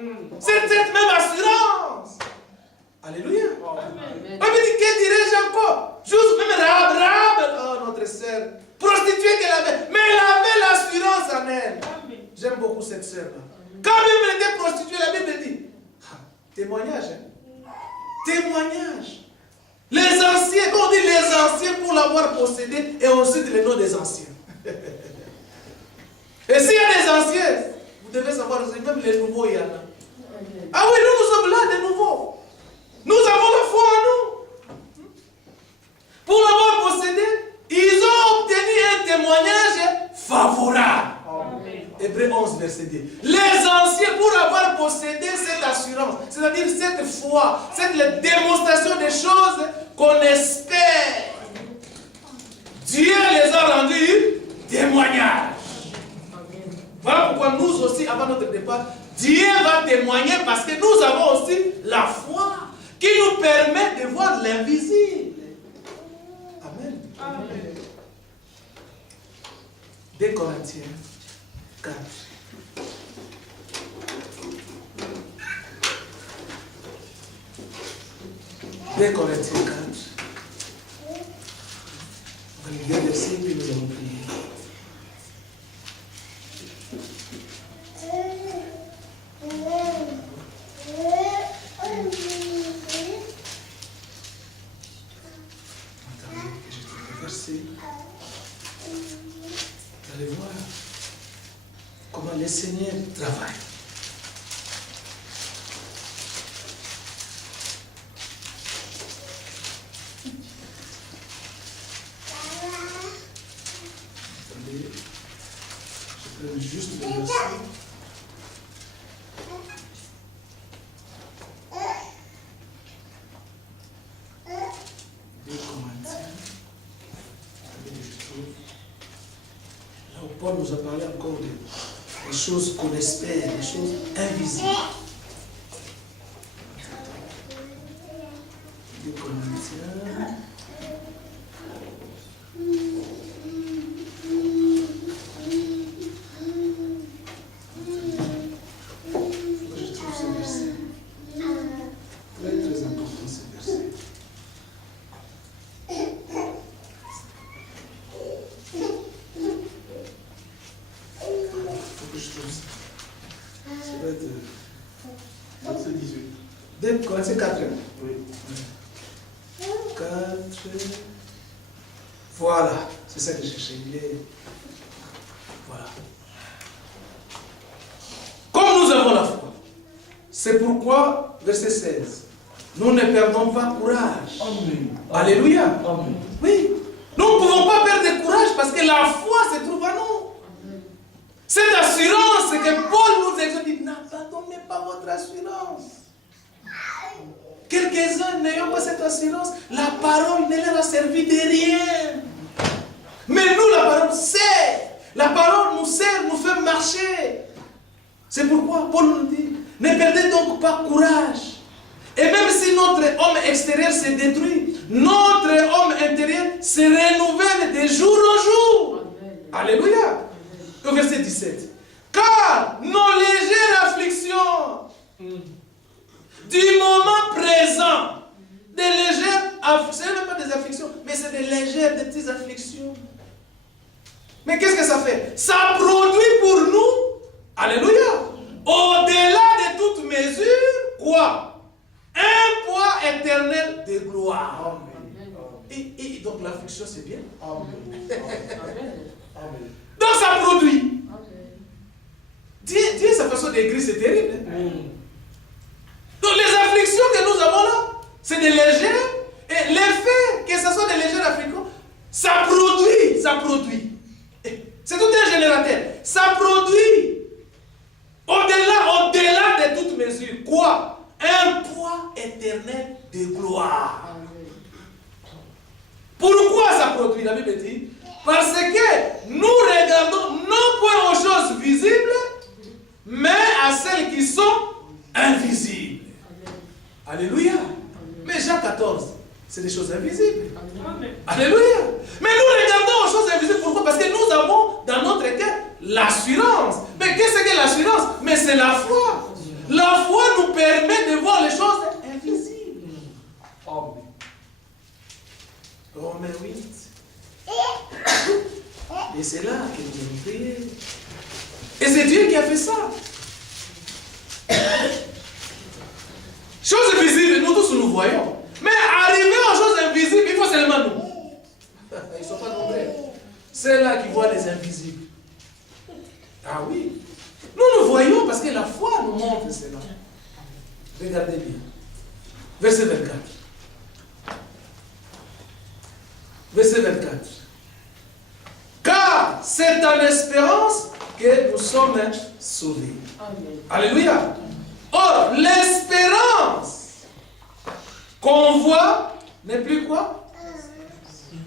c'est cette même assurance. Alléluia. Amen. On me dit, que dirais-je encore? Juste même Rahab, oh notre sœur, prostituée qu'elle avait, mais elle avait l'assurance en elle. J'aime beaucoup cette sœur-là. Quand même elle était prostituée, la Bible dit, témoignage, hein? Témoignage. Les anciens, quand on dit les anciens pour l'avoir possédé, et ensuite le nom des anciens. Et s'il y a des anciens, vous devez savoir, même les nouveaux, il y en a. Ah oui, nous sommes là, des nouveaux. Nous avons la foi en nous. posséder. Les anciens, pour avoir possédé cette assurance, c'est-à-dire cette foi, cette démonstration des choses qu'on espère, Dieu les a rendus témoignages. Voilà pourquoi nous aussi, avant notre départ, Dieu va témoigner parce que nous avons aussi la foi qui nous permet de voir l'invisible. Amen. Amen. 2 Corinthiens 4. 2 Corinthiens 4. On va lire le verset puis nous allons prier. Vous allez voir comment le Seigneur travaille. Attendez, je prends juste le verset. Paul nous a parlé encore des choses qu'on espère, des choses invisibles. 2 Corinthiens. Je trouve ce verset. Très très important ce verset. Ça va être verset 18. 2 Corinthiens 4. Oui. 4. Voilà, c'est ça que je cherchais. Voilà. Comme nous avons la foi, c'est pourquoi, verset 16, nous ne perdons pas courage. Amen. Alléluia. Amen. Oui. Nous ne pouvons pas perdre courage parce que la foi se trouve à nous. Cette assurance que Paul nous exhorte, dit, n'abandonnez pas votre assurance. Quelques-uns n'ayant pas cette assurance, la parole ne leur a servi de rien. Mais nous, la parole sert. La parole nous sert, nous fait marcher. C'est pourquoi Paul nous dit, ne perdez donc pas courage. Et même si notre homme extérieur se détruit, notre homme intérieur se renouvelle de jour en jour. Alléluia. Au verset 17. Car nos légères afflictions du moment présent, des légères afflictions, ce n'est même pas des afflictions, mais c'est des légères, des petites afflictions. Mais qu'est-ce que ça fait? Ça produit pour nous, alléluia, au-delà de toute mesure, quoi? Un poids éternel de gloire. Et donc l'affliction, c'est bien. Donc ça produit. Dieu, sa façon d'écrire, c'est terrible. Donc les afflictions que nous avons là, c'est des légères. Et l'effet que ce soit des légères afflictions, ça produit. Ça produit. C'est tout un générateur. Ça produit. Au-delà de toute mesure. Quoi? Un poids éternel de gloire. Pourquoi ça produit? La Bible dit, parce que nous regardons non point aux choses visibles, mais à celles qui sont invisibles. Alléluia. Mais Jean 14, c'est des choses invisibles. Alléluia. Mais nous regardons aux choses invisibles. Pourquoi? Parce que nous avons dans notre cœur l'assurance. Mais qu'est-ce que l'assurance? Mais c'est la foi. La foi nous permet de voir les choses invisibles. Romains 8. Et c'est là que nous devons prier. Et c'est Dieu qui a fait ça. Choses visibles, nous tous nous voyons. Mais arriver aux choses invisibles, il faut seulement nous. Ils ne sont pas nombreux. C'est là qui voient les invisibles. Ah oui. Nous voyons parce que la foi nous montre cela. Regardez bien. Verset 24. Verset 24. Car c'est en espérance que nous sommes sauvé. Amen. Alléluia. Or, l'espérance qu'on voit n'est plus quoi?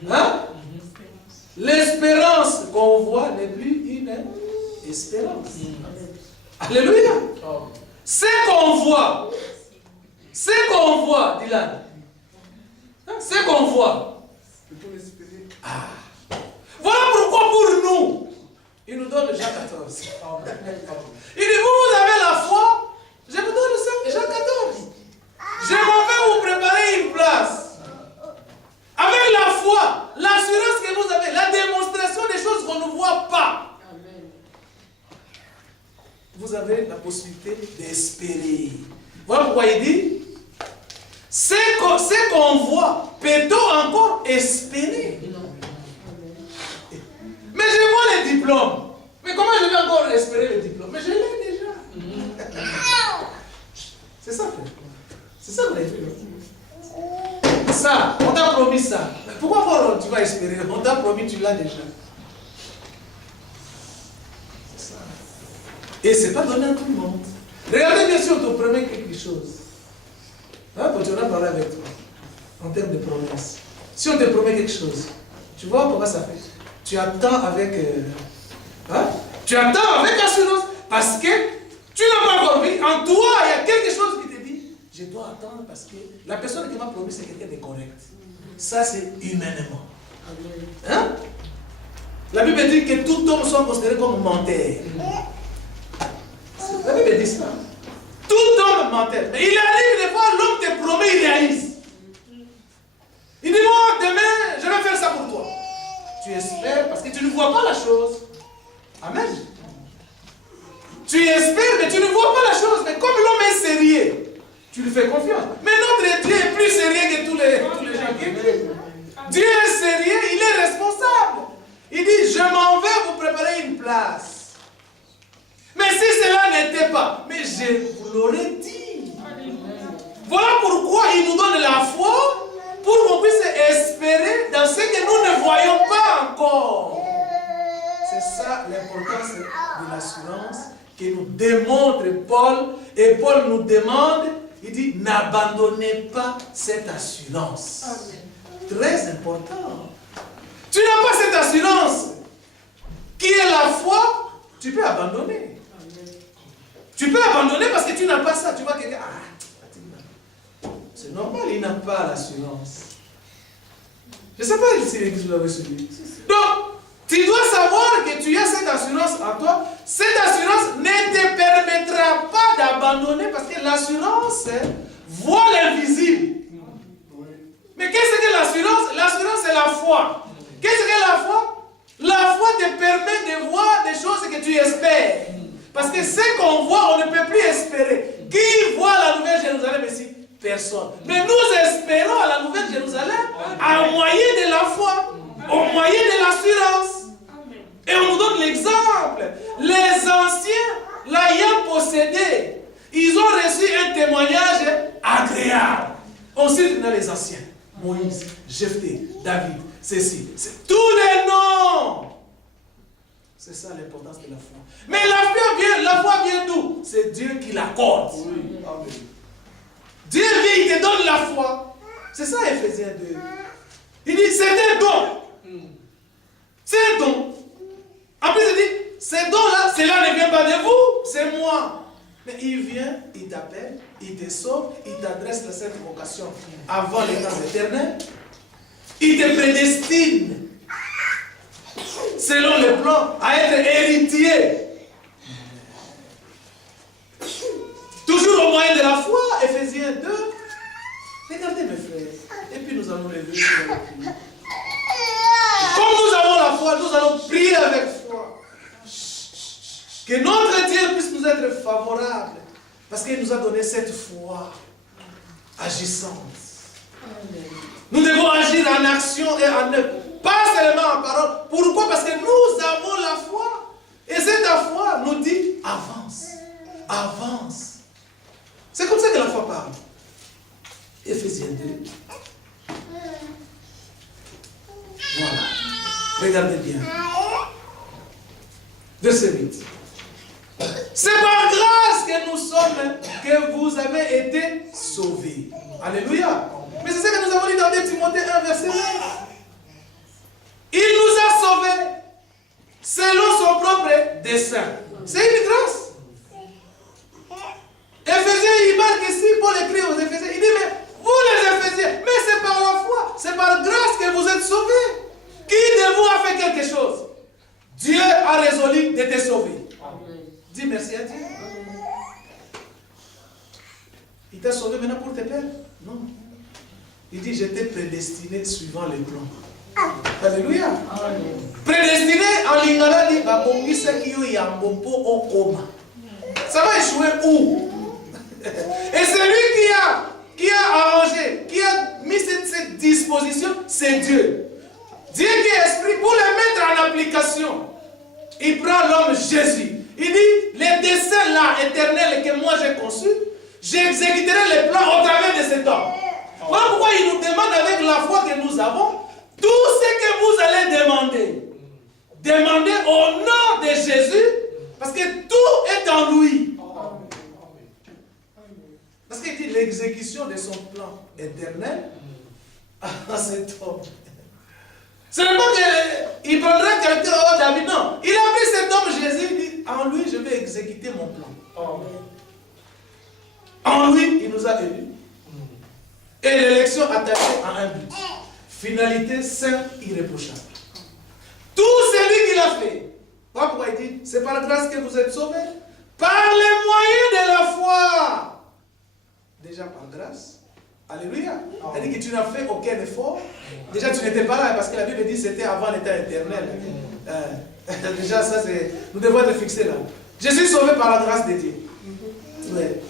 Hein? L'espérance qu'on voit n'est plus une espérance. Alléluia. Ce qu'on voit, Dylan, ce qu'on voit, voilà pourquoi pour nous, il nous donne Jean 14. Il dit, vous avez la foi, je vous donne Jean 14. Je m'en vais vous préparer une place. Avec la foi, l'assurance que vous avez, la démonstration des choses qu'on ne voit pas. Amen. Vous avez la possibilité d'espérer. Voilà pourquoi il dit, ce qu'on voit, peut-on encore espérer? Mais je vois les diplômes. Mais comment je vais encore espérer les diplômes? Mais je l'ai déjà. C'est ça, frère. C'est ça que vous avez fait. Ça, on t'a promis ça. Pourquoi tu vas espérer? On t'a promis, tu l'as déjà. C'est ça. Et ce n'est pas donné à tout le monde. Regardez bien si on te promet quelque chose. Hein, quand tu en as parlé avec toi, en termes de promesses. Si on te promet quelque chose, tu vois comment ça fait? Tu attends avec... Tu attends avec assurance. Parce que tu n'as pas encore vu. En toi, il y a quelque chose qui te dit, je dois attendre parce que la personne qui m'a promis, c'est quelqu'un de correct. Ça, c'est humainement. Hein? La Bible dit que tout homme soit considéré comme menteur. La Bible dit ça. Tout homme menteur. Mais il arrive des fois, l'homme te promet, il réalise. Il dit, moi, demain, je vais faire ça pour toi. Tu espères parce que tu ne vois pas la chose. Amen. Tu espères, mais tu ne vois pas la chose. Mais comme l'homme est sérieux, tu lui fais confiance. Mais notre Dieu est plus sérieux que tous les gens qui crient. Dieu est sérieux, il est responsable. Il dit, je m'en vais vous préparer une place. Mais si cela n'était pas, mais je vous l'aurais dit. Voilà pourquoi il nous donne la foi, pour qu'on puisse espérer dans ce que nous ne voyons pas encore. C'est ça l'importance de l'assurance que nous démontre Paul. Et Paul nous demande, il dit, n'abandonnez pas cette assurance. Très important. Tu n'as pas cette assurance qui est la foi, tu peux abandonner. Tu peux abandonner parce que tu n'as pas ça. Tu vois quelqu'un, c'est normal, il n'a pas l'assurance. Je ne sais pas si l'église vous l'avez suivi. Donc, tu dois savoir que tu as cette assurance en toi. Cette assurance ne te permettra pas d'abandonner parce que l'assurance voit l'invisible. Mais qu'est-ce que l'assurance? L'assurance, c'est la foi. Qu'est-ce que la foi? La foi te permet de voir des choses que tu espères. Parce que ce qu'on voit, on ne peut plus espérer. Qui voit la nouvelle Jérusalem ici? Personne. Mais nous espérons à la nouvelle Jérusalem au moyen de la foi, au moyen de l'assurance. Et on nous donne l'exemple. Les anciens, l'ayant possédé, ils ont reçu un témoignage agréable. On cite dans les anciens. Moïse, Jephthé, David, ceci. C'est tous les noms. C'est ça l'importance de la foi. Mais la foi vient d'où? C'est Dieu qui l'accorde. Oui. Dieu vient, il te donne la foi. C'est ça Ephésiens 2. Il dit, c'est un don. C'est un don. En plus, il dit, ces dons-là, cela ne vient pas de vous, c'est moi. Mais il vient, il t'appelle, il te sauve, il t'adresse à cette vocation avant les temps éternels. Il te prédestine, selon le plan, à être héritier. Toujours au moyen de la foi, Ephésiens 2. Regardez mes frères, et puis nous allons lever sur la prière. Comme nous avons la foi, nous allons prier avec foi. Que notre Dieu puisse nous être favorable. Parce qu'il nous a donné cette foi agissante. Nous devons agir en action et en œuvre. Pas seulement en parole. Pourquoi? Parce que nous avons la foi. Et cette foi nous dit avance. Avance. C'est comme ça que la foi parle. Ephésiens 2. Voilà. Regardez bien. Verset 8. C'est par grâce que nous sommes, que vous avez été sauvés. Alléluia. Mais c'est ce que nous avons dit dans 2 Timothée 1, verset 9. Il nous a sauvés selon son propre dessein. C'est une grâce. Éphésiens, il marque ici, Paul écrit aux Éphésiens, il dit, mais vous les Éphésiens, mais c'est par la foi, c'est par grâce que vous êtes sauvés. Qui de vous a fait quelque chose? Dieu a résolu de te sauver. Dis merci à Dieu. Il t'a sauvé maintenant pour te perdre? Non. Il dit, je t'ai prédestiné suivant les plans. Alléluia. Prédestiné en lingala dit, ça va échouer où? Et c'est lui qui a arrangé, qui a mis cette disposition, c'est Dieu. Dieu qui est esprit, pour le mettre en application, il prend l'homme Jésus. Il dit, les desseins là, éternels que moi j'ai conçus, j'exécuterai les plans au travers de cet homme. Voilà pourquoi il nous demande avec la foi que nous avons, tout ce que vous allez demander, demandez au nom de Jésus, parce que tout est en lui. Parce qu'il dit l'exécution de son plan éternel à cet homme. Ce n'est pas qu'il prendrait quelqu'un, oh David, non. Il a pris cet homme Jésus, il dit, en lui je vais exécuter mon plan. En lui, il nous a élus. Et l'élection attachée à un but. Finalité sainte, irréprochable. Tout celui qui l'a fait. Voilà pourquoi il dit, c'est par la grâce que vous êtes sauvés. Par les moyens de la foi. Déjà par grâce. Alléluia. C'est-à-dire que tu n'as fait aucun effort. Déjà tu n'étais pas là parce que la Bible dit que c'était avant l'état éternel. Déjà ça c'est... Nous devons être fixés là. Je suis sauvé par la grâce de Dieu. Ouais.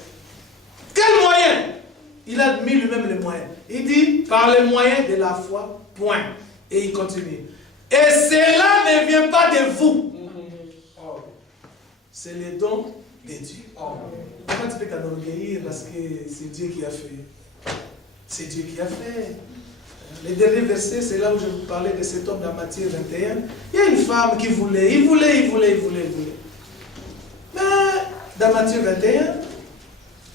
Quel moyen? Il a mis lui-même les moyens. Il dit par les moyens de la foi, point. Et il continue. Et cela ne vient pas de vous. C'est le don de Dieu. Comment tu peux t'enorgueillir parce que c'est Dieu qui a fait? C'est Dieu qui a fait. Le dernier verset, c'est là où je vous parlais de cet homme dans Matthieu 21. Il y a une femme qui voulait, il voulait. Mais dans Matthieu 21,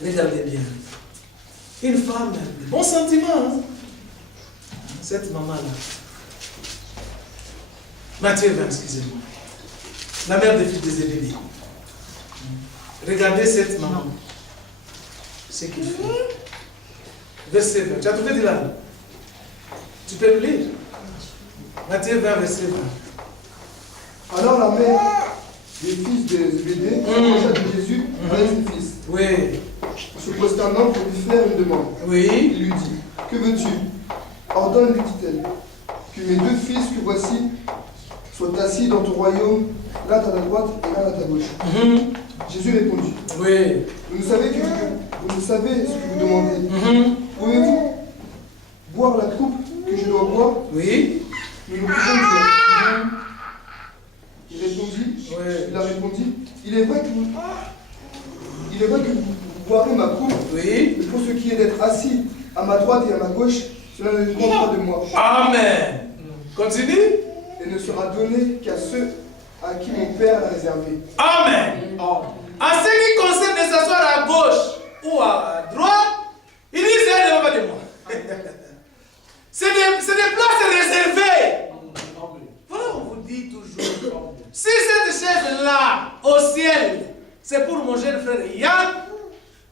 regardez bien. Une femme, de bons sentiments. Hein? Cette maman-là. Matthieu 20, excusez-moi. La mère des fils des Zébédée. Regardez cette maman. Ce qu'il fait. Verset 20. Tu as trouvé de là? Tu peux le lire? Matthieu 20, verset 20. Alors la mère des fils de Zébédée approcha de Jésus avec ses fils. Oui. Se prosternant pour lui faire une demande. Oui. Il lui dit, que veux-tu? Ordonne, lui dit-elle, que mes 2 fils que voici soient assis dans ton royaume, l'un à ta droite et l'un à ta gauche. Jésus répondit, Oui. vous savez ce que vous demandez. Pouvez-vous boire la coupe que je dois boire? Oui. Nous pouvons dire. Il a répondu, il est vrai que vous boirez ma coupe, Oui. mais pour ce qui est d'être assis à ma droite et à ma gauche, cela ne dépend pas de moi. Amen. Continue. Et ne sera donné qu'à ceux à qui mon Père l'a réservé. Amen. En ce qui concerne de s'asseoir à gauche ou à droite, il dit ça ne dépend pas de moi. C'est des places réservées. Voilà, on vous dit toujours. Si cette chaise-là, au ciel, c'est pour mon jeune frère Yann,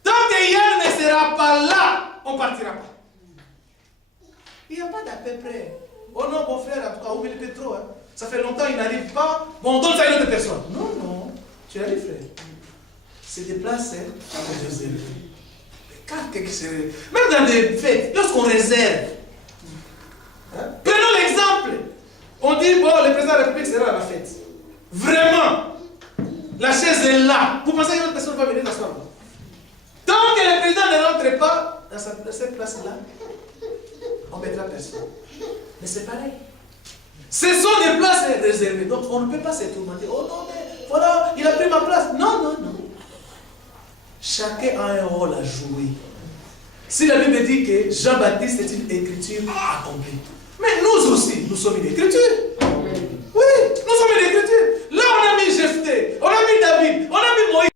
tant que Yann ne sera pas là, on ne partira pas. Il n'y a pas d'à peu près. Oh non, mon frère, en tout cas, oublie le trop. Hein. Ça fait longtemps qu'il n'arrive pas. Bon, on donne ça à une autre personne. Non, non. Tu arrives, frère. C'est des places réservées. Même dans des fêtes, lorsqu'on réserve. Hein? Prenons l'exemple. On dit, bon, le président de la République sera à la fête. Vraiment. La chaise est là. Vous pensez qu'une autre personne va venir s'asseoir là? Tant que le président ne rentre pas dans cette place-là, on ne mettra personne. Mais c'est pareil. Ce sont des places réservées. Donc on ne peut pas se tourmenter. Oh non, mais voilà, il a pris ma place. Non, non, non. Chacun a un rôle à jouer. Si la Bible dit que Jean-Baptiste est une écriture accomplie. Mais nous aussi, nous sommes une écriture. Oui, nous sommes une écriture. Là, on a mis Jephthé, on a mis David, on a mis Moïse.